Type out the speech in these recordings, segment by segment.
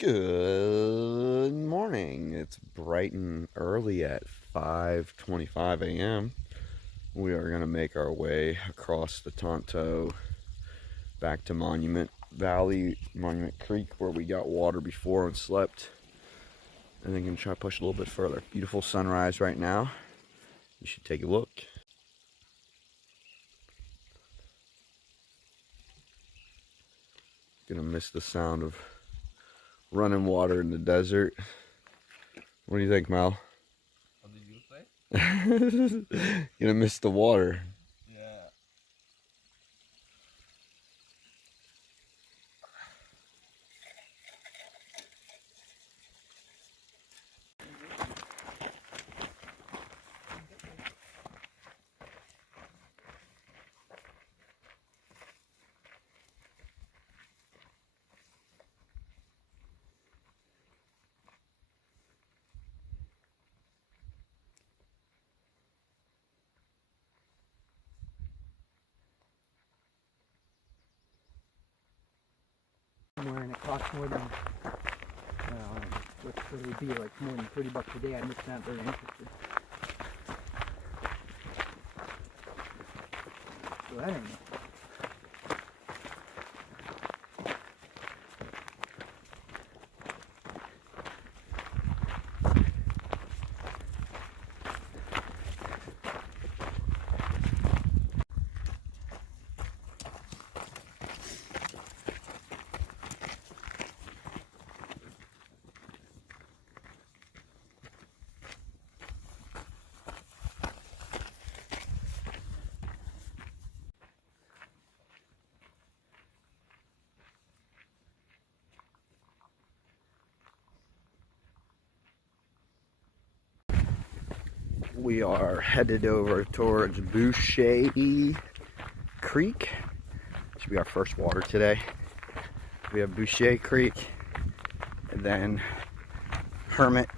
Good morning. It's bright and early at 5:25 a.m. We are going to make our way across the Tonto back to Monument Creek, where we got water before and slept. And then going to try to push a little bit further. Beautiful sunrise right now. You should take a look. Gonna miss the sound of running water in the desert. What do you think, Mal? What did you say? Gonna miss the water. Yeah. Somewhere and it costs more than what it would be like more than $30 a day. I'm just not very interested. So I don't know. We are headed over towards Boucher Creek. This will be our first water today. We have Boucher Creek, and then Hermit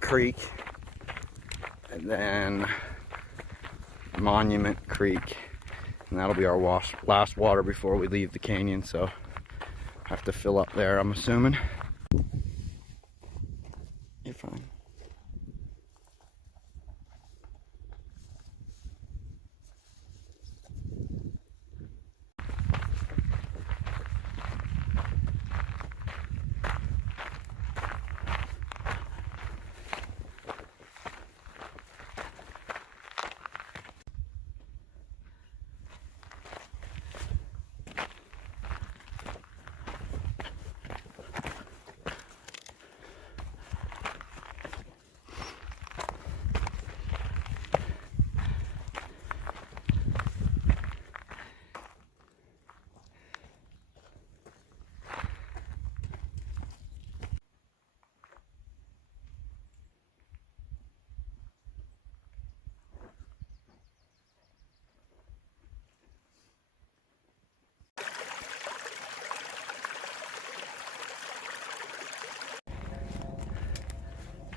Creek, and then Monument Creek. And that'll be our last water before we leave the canyon, so have to fill up there, I'm assuming. You're fine.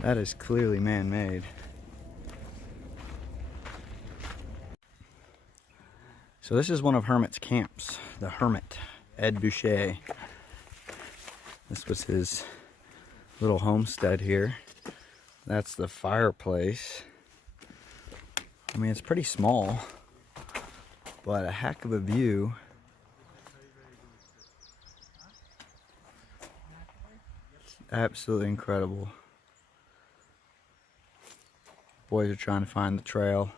That is clearly man-made. So this is one of Hermit's camps, the Hermit, Ed Boucher. This was his little homestead here. That's the fireplace. I mean, it's pretty small, but a heck of a view. It's absolutely incredible. Boys are trying to find the trail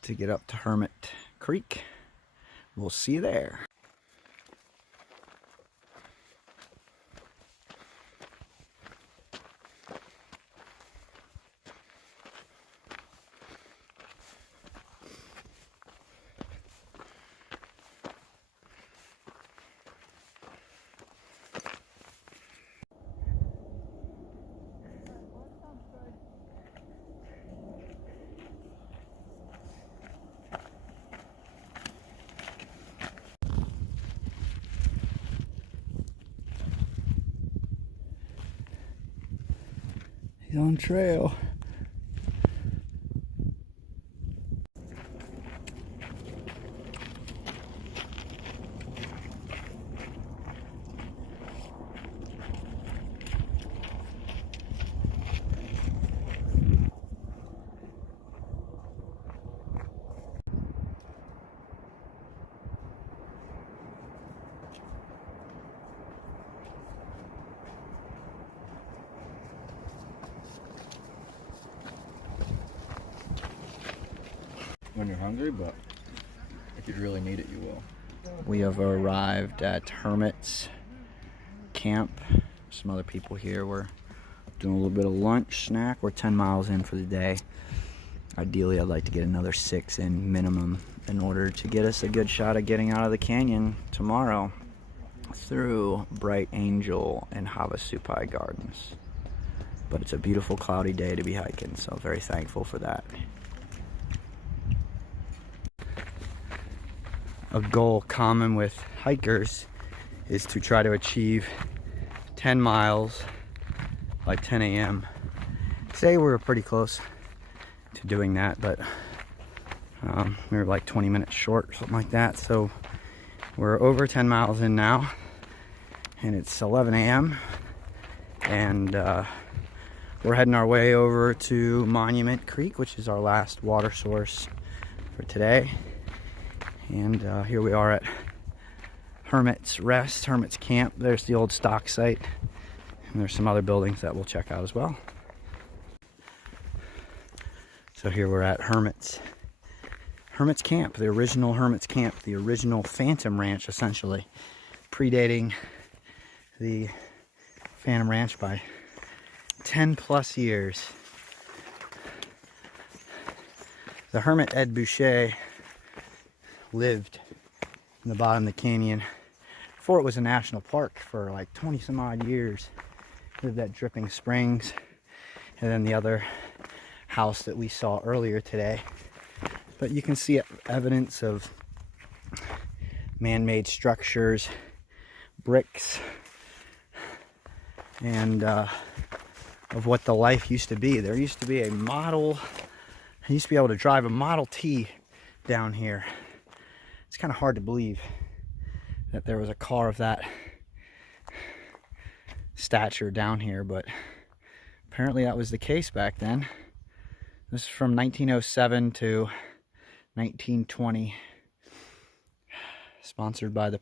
to get up to Hermit Creek. We'll see you there. He's on trail. when you're hungry, but if you really need it, you will. We have arrived at Hermit's camp. Some other people here. We're doing a little bit of lunch, snack. We're 10 miles in for the day. Ideally, I'd like to get another 6 in minimum in order to get us a good shot at getting out of the canyon tomorrow through Bright Angel and Havasupai Gardens. But it's a beautiful cloudy day to be hiking, so I'm very thankful for that. A goal common with hikers is to try to achieve 10 miles by 10 a.m. Today we were pretty close to doing that, but we were like 20 minutes short, something like that. So we're over 10 miles in now, and it's 11 a.m. and we're heading our way over to Monument Creek, which is our last water source for today. And here we are at Hermit's Rest, Hermit's Camp. There's the old stock site, and there's some other buildings that we'll check out as well. So here we're at Hermit's Camp, the original Hermit's Camp, the original Phantom Ranch, essentially, predating the Phantom Ranch by 10 plus years. The hermit Ed Boucher lived in the bottom of the canyon before it was a national park for like 20 some odd years. Lived at Dripping Springs, and then the other house that we saw earlier today. But you can see evidence of man-made structures, bricks, and of what the life used to be. There used to be a model, I used to be able to drive a Model T down here. It's kind of hard to believe that there was a car of that stature down here, but apparently that was the case back then. This is from 1907 to 1920. Sponsored by the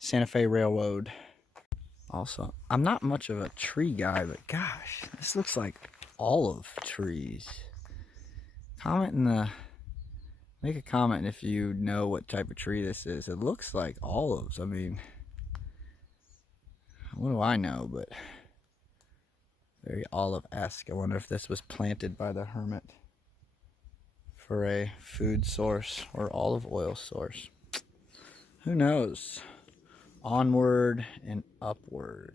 Santa Fe Railroad. Also, I'm not much of a tree guy, but gosh, this looks like olive trees. Make a comment if you know what type of tree this is. It looks like olives. I mean, what do I know, but very olive-esque. I wonder if this was planted by the hermit for a food source or olive oil source. Who knows? Onward and upward.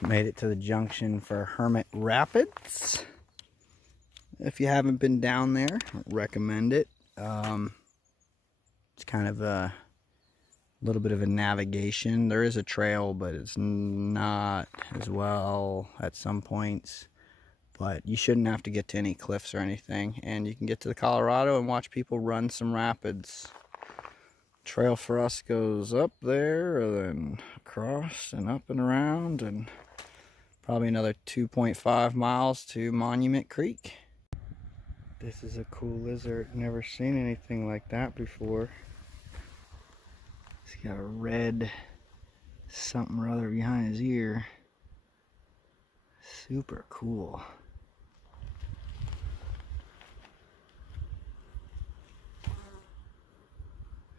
Made it to the junction for Hermit Rapids. If you haven't been down there, I recommend it. It's kind of a little bit of a navigation. There is a trail, but it's not as well at some points. But you shouldn't have to get to any cliffs or anything. And you can get to the Colorado and watch people run some rapids. Trail for us goes up there, and then across and up and around, and probably another 2.5 miles to Monument Creek. This is a cool lizard. Never seen anything like that before. He's got a red something or other behind his ear. Super cool.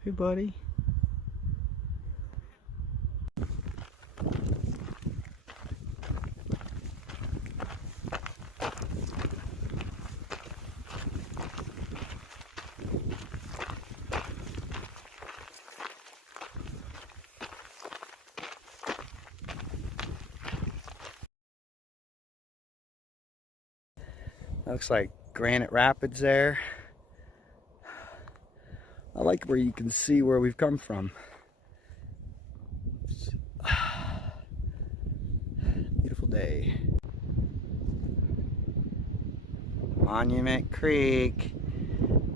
Hey, buddy. Looks like Granite Rapids there. I like where you can see where we've come from. Beautiful day. Monument Creek.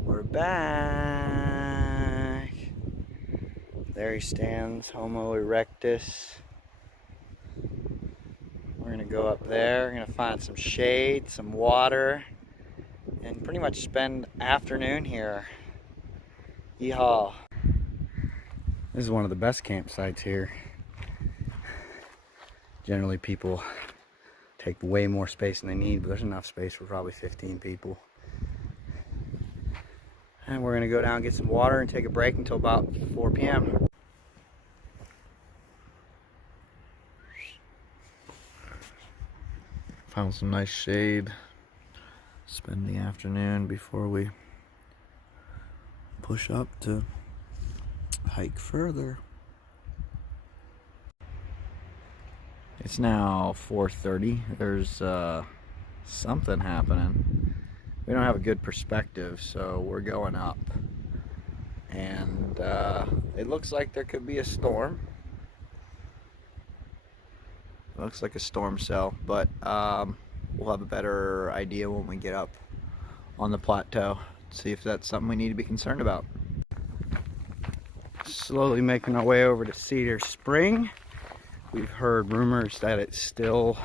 We're back. There he stands, Homo erectus. We're gonna go up there. We're gonna find some shade, some water, and pretty much spend afternoon here. Yeehaw. This is one of the best campsites here. Generally people take way more space than they need, but there's enough space for probably 15 people. And we're gonna go down and get some water and take a break until about 4 p.m. Found some nice shade. Spend the afternoon before we push up to hike further. It's now 4:30. There's something happening. We don't have a good perspective, so we're going up. And it looks like there could be a storm. Looks like a storm cell, but we'll have a better idea when we get up on the plateau. See if that's something we need to be concerned about. Slowly making our way over to Cedar Spring. We've heard rumors that it's still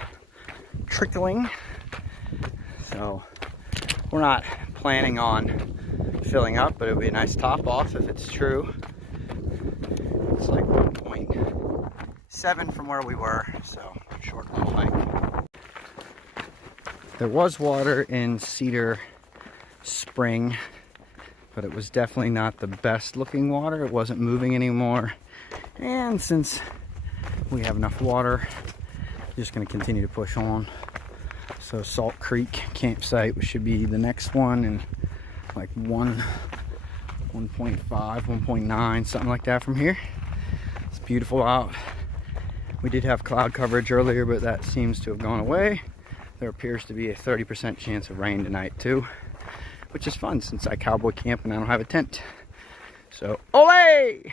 trickling, so we're not planning on filling up, but it would be a nice top off if it's true. It's like 1.7 from where we were, so short little hike. There was water in Cedar Spring, but it was definitely not the best looking water. It wasn't moving anymore, and since we have enough water, just going to continue to push on. So Salt Creek campsite should be the next one, and like 1.5, 1.9, something like that from here. It's beautiful out. We did have cloud coverage earlier, but that seems to have gone away. There appears to be a 30% chance of rain tonight too, which is fun since I cowboy camp and I don't have a tent. So, ole!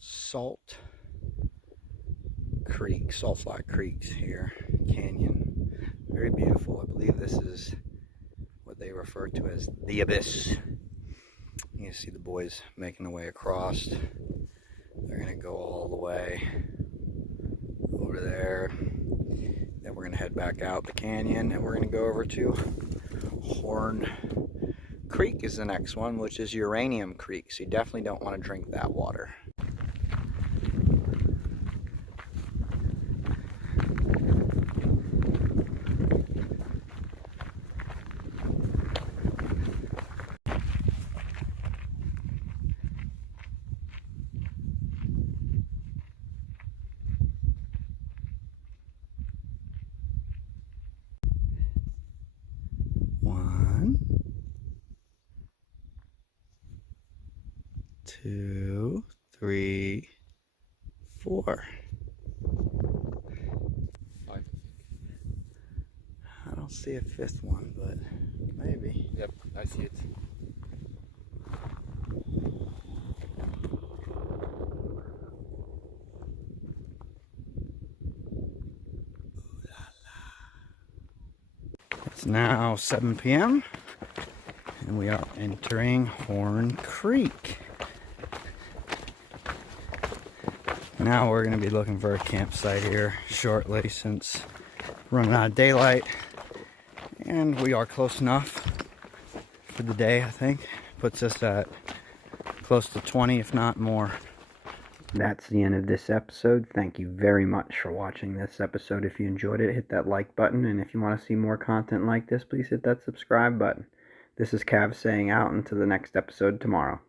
Salt Creek, Salt Flat Creek's here, canyon. Very beautiful. I believe this is what they refer to as the abyss. You can see the boys making their way across. They're gonna go all the way over there. Then we're gonna head back out the canyon, and we're gonna go over to Horn Creek is the next one, which is Uranium Creek. So you definitely don't want to drink that water. One, 2, 3, 4. I don't see a fifth one, but maybe. Yep, I see it. It's now 7 p.m. and we are entering Horn Creek. Now we're going to be looking for a campsite here shortly since we're running out of daylight, and we are close enough for the day. I think puts us at close to 20, if not more. That's the end of this episode. Thank you very much for watching this episode. If you enjoyed it, hit that like button, and if you want to see more content like this, please hit that subscribe button. This is Cav saying out until the next episode tomorrow.